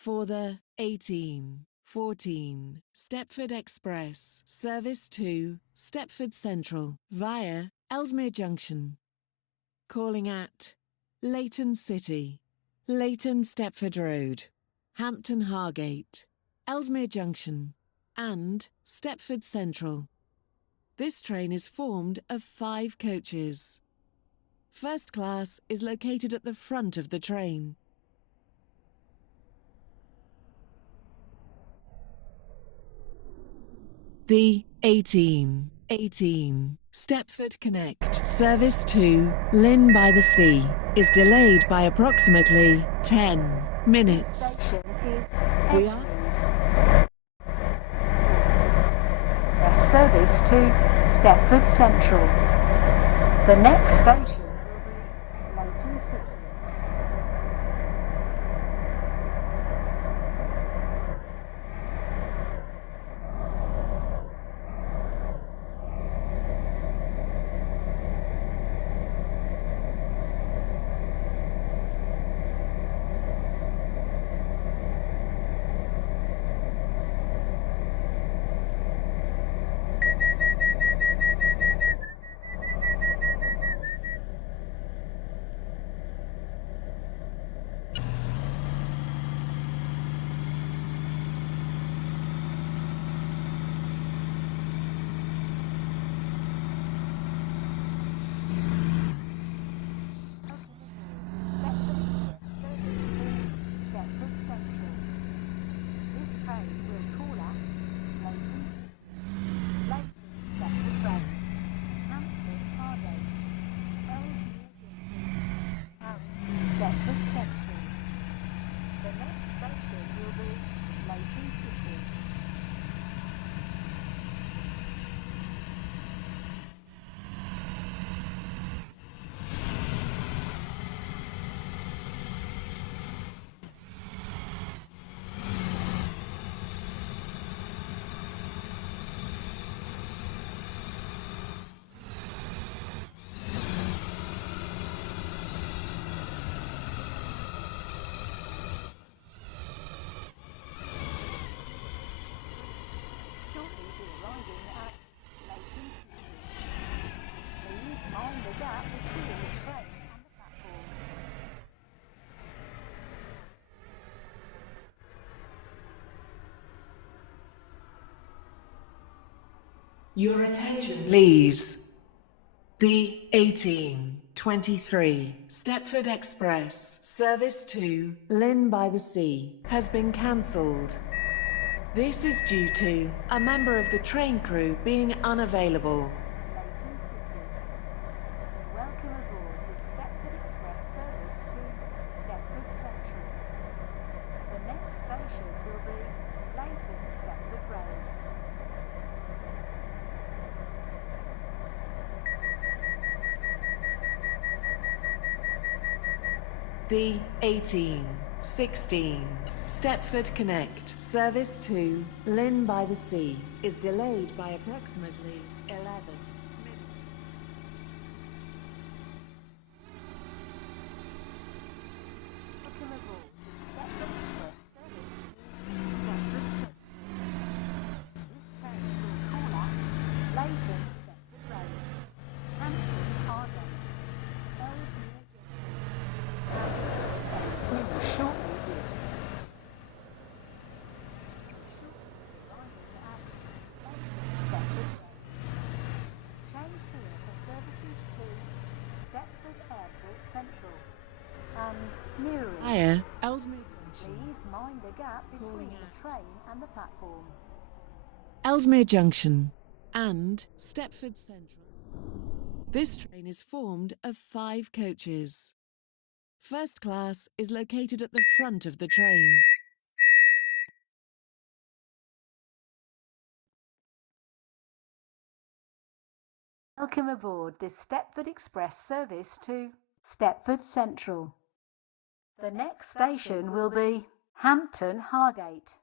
For the 1814 Stepford Express service to Stepford Central via Ellesmere Junction. Calling at Leighton City, Leighton Stepford Road, Hampton Hargate, Ellesmere Junction and Stepford Central. This train is formed of 5 coaches. First class is located at the front of the train. The 1818 Stepford Connect service to Lynn by the Sea is delayed by approximately 10 minutes. We ask service to Stepford Central. The next station will be Leighton City. your attention, please. The 1823 Stepford Express service to Lynn by the Sea has been cancelled. This is due to a member of the train crew being unavailable. Welcome aboard the Stepford Express service to Stepford Central. The next station will be Leighton Stepford Road. The 1816 Stepford Connect service to Lynn by the Sea is delayed by approximately 11 minutes. Welcome aboard the Stepford Express service to Stepford Central. This train will call at Leighton Stepford Road, Hampton Hargate, Ellesmere Junction. We will shortly be arriving at Leighton Stepford Road. Change here for services to Stepford Airport Central and Newry. Via Ellesmere Junction. Please mind the gap between the train and the platform. Ellesmere Junction and Stepford Central. This train is formed of 5 coaches. First class is located at the front of the train. Welcome aboard this Stepford Express service to Stepford Central. The next station will be Hampton Hargate.